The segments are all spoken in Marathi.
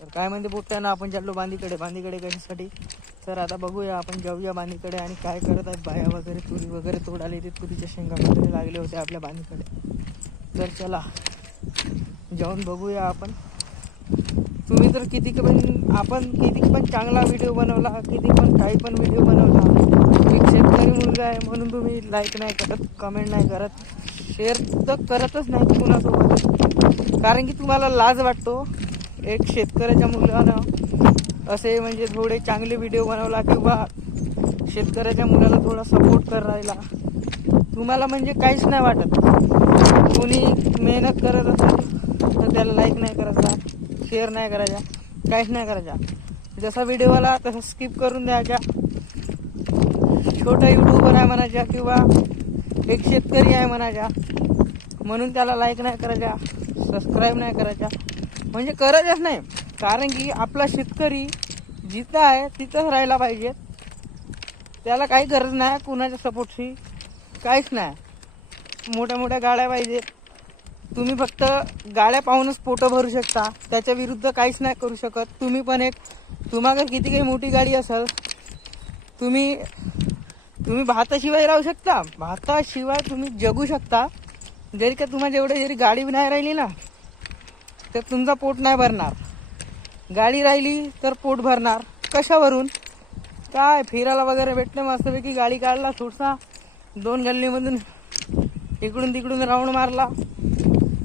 तर काय म्हणते पोट्ट्यानं आपण चाललो बांधीकडे बांधीकडे कशासाठी तर आता बघूया आपण जाऊया बांधीकडे आणि काय करत आहेत बाया वगैरे तुरी वगैरे तोडाले ते तुरीच्या शेंगा वगैरे लागले होते आपल्या बांधीकडे. तर चला जाऊन बघूया आपण. तुम्ही तर किती पण आपण किती पण चांगला व्हिडिओ बनवला किती पण काही पण व्हिडिओ बनवला एक शेतकरी मुलगा आहे म्हणून तुम्ही लाईक नाही करत कमेंट नाही करत शेअर तर करतच नाही कुणासोबत. कारण की तुम्हाला लाज वाटतो. एक शेतकऱ्याच्या मुलानं असे म्हणजे थोडे चांगले व्हिडिओ बनवला किंवा शेतकऱ्याच्या मुलाला थोडा सपोर्ट कर राहिला तुम्हाला म्हणजे काहीच नाही वाटत. कोणी मेहनत करत असेल तर त्याला लाईक नाही करायचा शेअर नाही करायचा काहीच नाही करायचा. जसा व्हिडिओ आला तसा स्किप करून द्यायचा. छोटा युट्यूबर आहे म्हणायचा किंवा एक शेतकरी आहे म्हणायचा. म्हणून त्याला लाईक नाही करायचा सबस्क्राईब नाही करायचा. म्हणजे करायचंच नाही. कारण की आपला शेतकरी जिथं आहे तिथंच राहायला पाहिजे. त्याला काही गरज नाही कुणाच्या सपोर्टची काहीच नाही. मोठ्या मोठ्या गाड्या पाहिजे. तुम्ही फक्त गाड्या पाहूनच पोटं भरू शकता. त्याच्या विरुद्ध काहीच नाही करू शकत. तुम्ही पण एक तुम्हाला किती काही मोठी गाडी असेल तुम्ही तुम्ही भाताशिवाय राहू शकता. भाताशिवाय तुम्ही जगू शकता. जरी का तुम्हाला जेवढे जरी गाडी नाही राहिली ना तर तुमचा पोट नाही भरणार. गाडी राहिली तर पोट भरणार. कशावरून? काय फिरायला वगैरे भेटणं मस्तपैकी गाडी काढला थोडसा दोन गल्लीमधून इकडून तिकडून राऊंड मारला.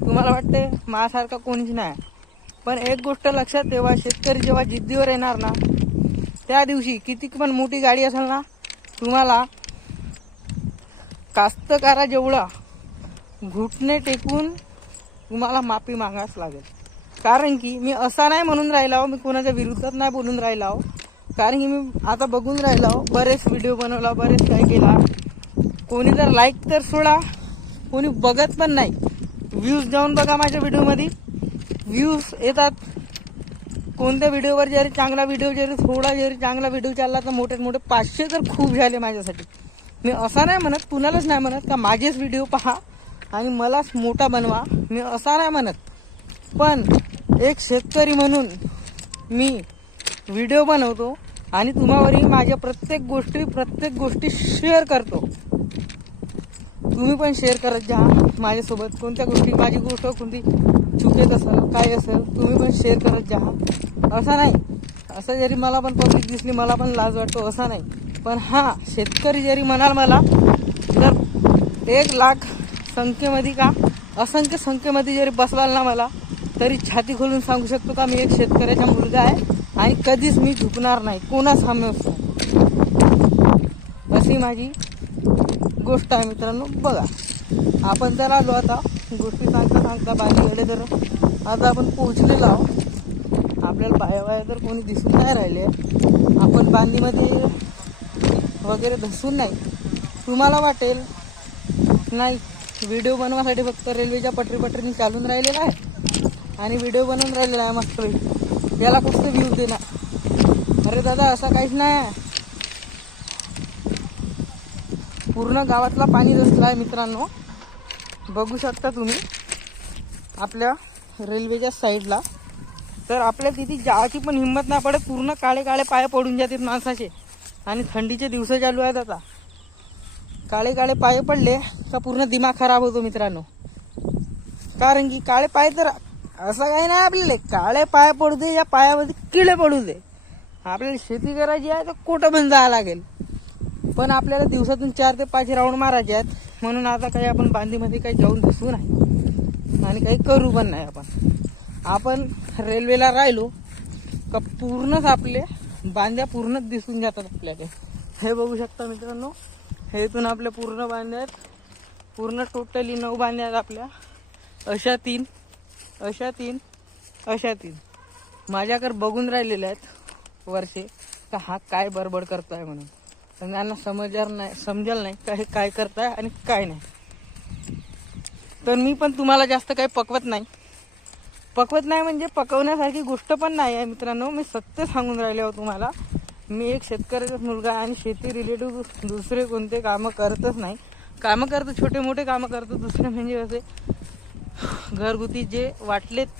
तुम्हाला वाटते माझ्यासारखा कोणीच नाही. पण एक गोष्ट लक्षात ठेवा शेतकरी जेव्हा जिद्दीवर येणार ना त्या दिवशी किती पण मोठी गाडी असेल ना तुम्हाला कास्तकारा जेवढा घुटणे टेकून तुम्हाला माफी मागावंच लागेल. कारण की मी असा नाही म्हणून राहिला हो मी कोणाच्या विरुद्धात नाही बोलून राहिला हो. कारण की मी आता बघून राहिला हो, बरेच व्हिडिओ बनवला बरेच काय केला. कोणी जर लाईक तर सोडा कोणी बघत पण नाही. व्ह्यूज जाऊन बघा माझ्या व्हिडिओमध्ये व्ह्यूज येतात. कोणत्या व्हिडिओवर जरी चांगला व्हिडिओ जरी थोडा जरी चांगला व्हिडिओ चालला तर मोठे मोठे पाचशे तर खूप झाले माझ्यासाठी. मी असा नाही म्हणत कुणालाच नाही म्हणत का माझेच व्हिडिओ पहा आणि मलाच मोठा बनवा. मी असा नाही म्हणत. पण एक शेतकरी म्हणून मी व्हिडिओ बनवतो आणि तुम्हावरही माझ्या प्रत्येक गोष्टी प्रत्येक गोष्टी शेअर करतो. तुम्ही पण शेअर करत जा माझ्यासोबत. कोणत्या गोष्टी माझी गोष्ट कोणती चुकीत असेल काय असेल तुम्ही पण शेअर करत जा. असं नाही. असं जरी मला पण पब्लिक दिसली मला पण लाज वाटतो असा नाही. पण हां शेतकरी जरी म्हणाल मला तर एक लाख संख्येमध्ये का असंख्य संख्येमध्ये जरी बसवाल ना मला तरी छाती खोलून सांगू शकतो का? मी एक शेतकऱ्याचा मुलगा आहे आणि कधीच मी झुकणार नाही. कोणाच साम्य अशी माझी गोष्ट आहे मित्रांनो. बघा आपण तर आलो आता गोष्टी सांगता सांगता बाजीकडे तर आता आपण पोहोचलेलो आहोत. आपल्याला बाया बाया तर कोणी दिसून नाही राहिले. आपण बांधीमध्ये वगैरे धसून नाही. तुम्हाला वाटेल नाही व्हिडिओ बनवासाठी फक्त रेल्वेच्या पटरी पटरीने चालून राहिलेला आहे. आणि व्हिडिओ बनवून राहिलेला आहे मस्त याला कसं व्ह्यू देणार? अरे दादा असं काहीच नाही आहे. पूर्ण गावातला पाणी रचला आहे मित्रांनो. बघू शकता तुम्ही आपल्या रेल्वेच्या साईडला तर आपल्या तिथे जायची पण हिंमत नाही पडत. पूर्ण काळे काळे पाय पडून जातात माणसाचे. आणि थंडीचे दिवस चालू आहेत आता. काळे काळे पाय पडले का पूर्ण दिमाग खराब होतो मित्रांनो. कारण की काळे पाय तर असं काही नाही आपल्याला. काळे पाय पडू दे या पायामध्ये किडे पडू दे. आपल्याला शेती करायची आहे तर कुठं पण जावं लागेल. पण आपल्याला दिवसातून चार ते पाच राऊंड मारायचे आहेत. म्हणून आता काही आपण बांधीमध्ये काही जाऊन दिसू नाही. आणि काही करू पण नाही आपण. आपण रेल्वेला राहिलो का पूर्णच आपले बांध्या पूर्णच दिसून जातात आपल्याकडे. हे बघू शकता मित्रांनो हे इथून आपल्या पूर्ण बांध्या आहेत. पूर्ण टोटली नऊ बांध्या आहेत आपल्या. अशा तीन अशा तीन अशा तीन. माझ्याकडे बघून राहिलेल्या आहेत वर्षे का हा काय बडबड करताय म्हणून. पण त्यांना समजणार नाही समजेल नाही का हे काय करताय आणि काय नाही. तर मी पण तुम्हाला जास्त काही पकवत नाही. पकवत नाही म्हणजे पकवण्यासारखी गोष्ट पण नाही आहे मित्रांनो. मी सत्य सांगून राहिले हो तुम्हाला. मी एक शेतकऱ्याचा मुलगा आहे आणि शेती रिलेटिव्ह दुसरे कोणते कामं करतच नाही. कामं करतो छोटे मोठे कामं करतो. दुसरे म्हणजे असे घरगुती जे वाटलेत